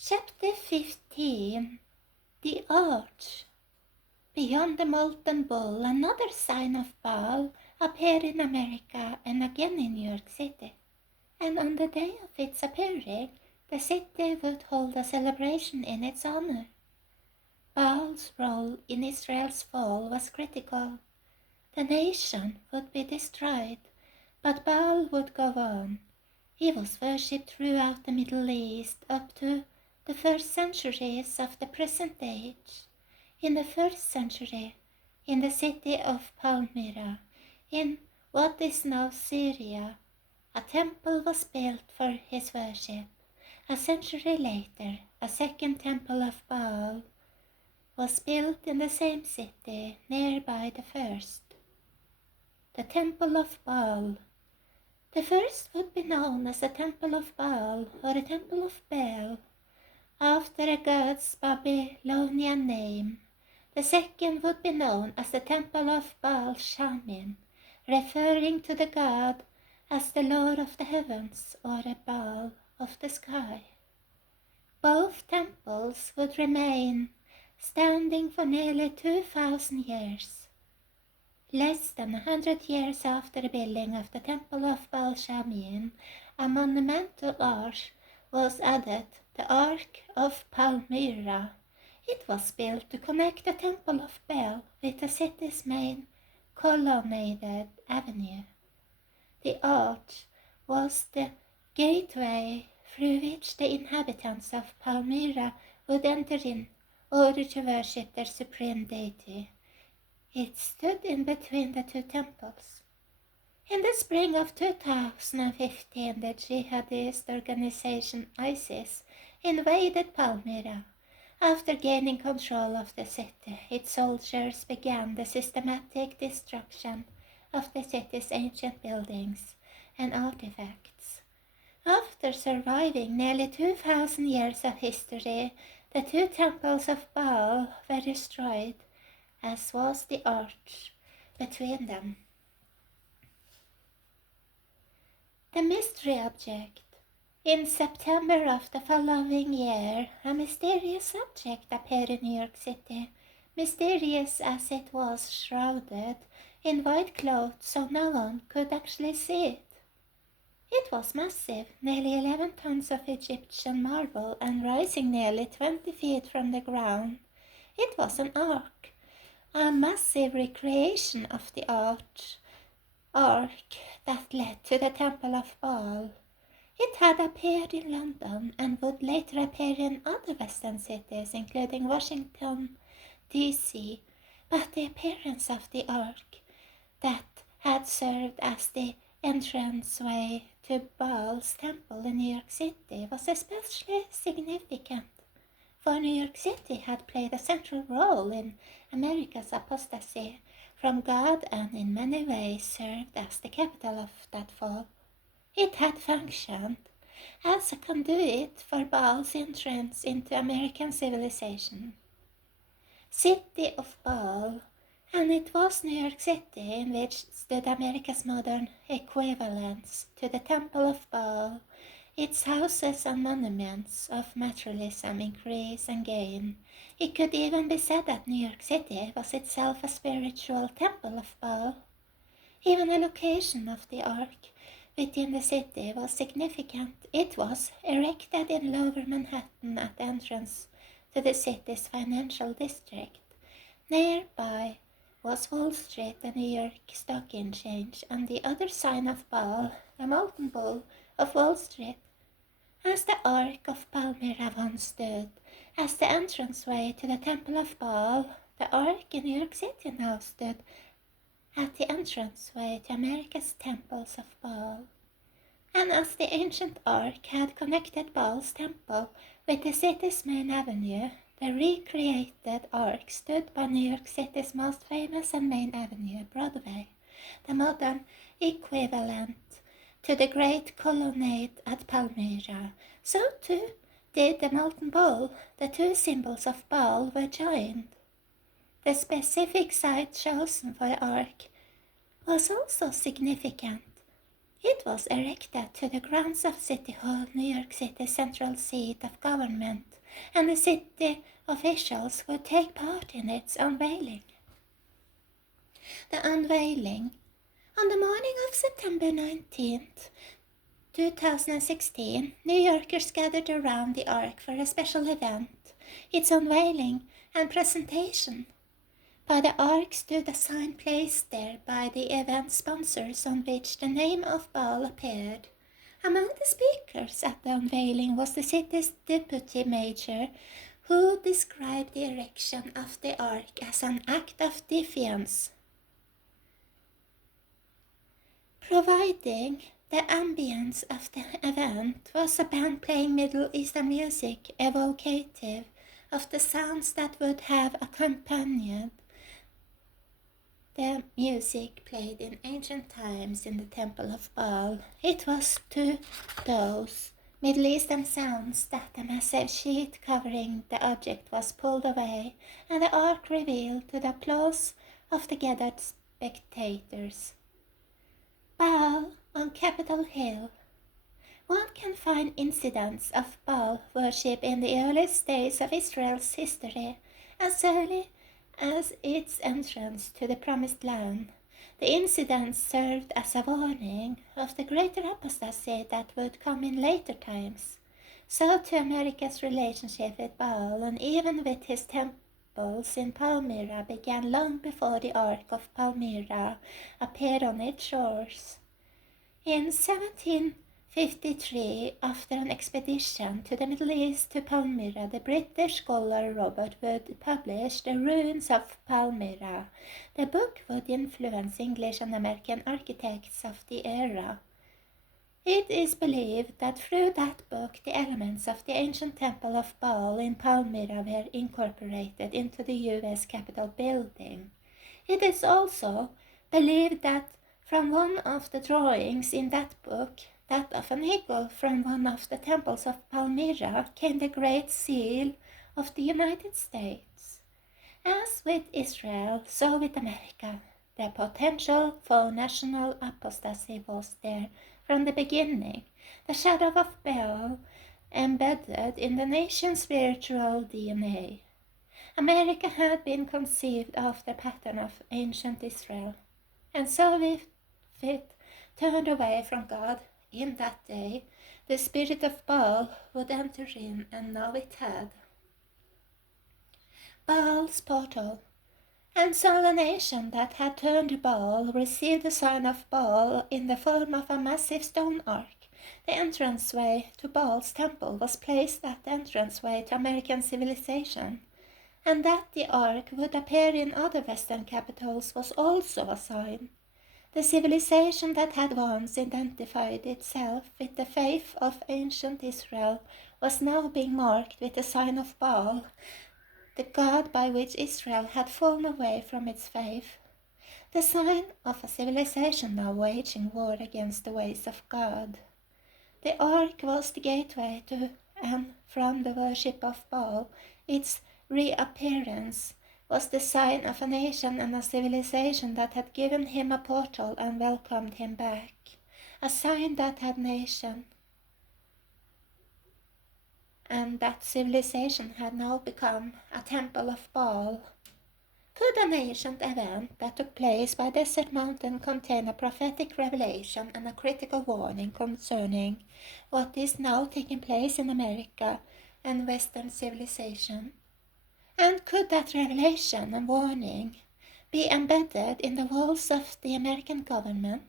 Chapter 15. The Arch. Beyond the molten bull, another sign of Baal appeared in America and again in New York City. And on the day of its appearing, the city would hold a celebration in its honor. Baal's role in Israel's fall was critical. The nation would be destroyed, but Baal would go on. He was worshipped throughout the Middle East up to the first centuries of the present age. In the first century, in the city of Palmyra, in what is now Syria, a temple was built for his worship. A century later, a second temple of Baal was built in the same city nearby the first. The Temple of Baal. The first would be known as the Temple of Baal or the Temple of Baal, after a god's Babylonian name. The second would be known as the Temple of Baal Shamin, referring to the god as the Lord of the heavens or a Baal of the sky. Both temples would remain standing for nearly 2,000 years. Less than 100 years after the building of the Temple of Baal Shamin, a monumental arch was added, the Ark of Palmyra. It was built to connect the Temple of Baal with the city's main colonnaded avenue. The arch was the gateway through which the inhabitants of Palmyra would enter in order to worship their supreme deity. It stood in between the two temples. In the spring of 2015, the jihadist organization ISIS invaded Palmyra. After gaining control of the city, its soldiers began the systematic destruction of the city's ancient buildings and artifacts. After surviving nearly 2,000 years of history, the two temples of Baal were destroyed, as was the arch between them. The mystery object. In September of the following year, a mysterious object appeared in New York City, mysterious as it was shrouded in white cloth so no one could actually see it. It was massive, nearly 11 tons of Egyptian marble and rising nearly 20 feet from the ground. It was an ark, a massive recreation of the ark that led to the Temple of Baal. It had appeared in London and would later appear in other western cities, including Washington, D.C., but the appearance of the ark that had served as the entranceway to Baal's temple in New York City was especially significant, for New York City had played a central role in America's apostasy from God and in many ways served as the capital of that fall. It had functioned as a conduit for Baal's entrance into American civilization. City of Baal, and it was New York City in which stood America's modern equivalents to the Temple of Baal. Its houses and monuments of materialism increase and gain. It could even be said that New York City was itself a spiritual temple of Baal. Even the location of the ark within the city was significant. It was erected in Lower Manhattan at the entrance to the city's financial district. Nearby was Wall Street, the New York Stock Exchange, and the other sign of Baal, the molten bull of Wall Street. As the Ark of Palmyra once stood as the entranceway to the Temple of Baal, the Ark in New York City now stood at the entranceway to America's temples of Baal. And as the ancient ark had connected Baal's temple with the city's main avenue, the recreated ark stood by New York City's most famous and main avenue, Broadway, the modern equivalent to the great colonnade at Palmyra. So too did the molten bull. The two symbols of Baal were joined. The specific site chosen for the ark was also significant. It was erected to the grounds of City Hall, New York City's central seat of government, and the city officials would take part in its unveiling. The unveiling, on the morning of September 19th, 2016, New Yorkers gathered around the Ark for a special event, its unveiling and presentation. By the Ark stood a sign placed there by the event sponsors on which the name of Baal appeared. Among the speakers at the unveiling was the city's deputy mayor, who described the erection of the Ark as an act of defiance. Providing the ambience of the event was a band playing Middle Eastern music evocative of the sounds that would have accompanied the music played in ancient times in the Temple of Baal. It was to those Middle Eastern sounds that the massive sheet covering the object was pulled away, and the ark revealed to the applause of the gathered spectators. Baal on Capitol Hill. One can find incidents of Baal worship in the earliest days of Israel's history, as early as its entrance to the Promised Land. The incidents served as a warning of the greater apostasy that would come in later times. So to America's relationship with Baal and even with his temples in Palmyra began long before the Ark of Palmyra appeared on its shores. In 1753, after an expedition to the Middle East to Palmyra, the British scholar Robert Wood published The Ruins of Palmyra. The book would influence English and American architects of the era. It is believed that through that book the elements of the ancient temple of Baal in Palmyra were incorporated into the U.S. Capitol building. It is also believed that from one of the drawings in that book, that of an eagle from one of the temples of Palmyra, came the Great Seal of the United States. As with Israel, so with America, the potential for national apostasy was there from the beginning, the shadow of Baal embedded in the nation's spiritual DNA. America had been conceived after the pattern of ancient Israel, and so with it turned away from God in that day, the spirit of Baal would enter in, and now it had. Baal's portal. And so the nation that had turned to Baal received the sign of Baal in the form of a massive stone ark. The entranceway to Baal's temple was placed at the entranceway to American civilization, and that the ark would appear in other Western capitals was also a sign. The civilization that had once identified itself with the faith of ancient Israel was now being marked with the sign of Baal, the god by which Israel had fallen away from its faith. The sign of a civilization now waging war against the ways of God. The ark was the gateway to and from the worship of Baal. Its reappearance was the sign of a nation and a civilization that had given him a portal and welcomed him back, a sign that had nation and that civilization had now become a temple of Baal. Could an ancient event that took place by Desert Mountain contain a prophetic revelation and a critical warning concerning what is now taking place in America and Western civilization? And could that revelation and warning be embedded in the walls of the American government?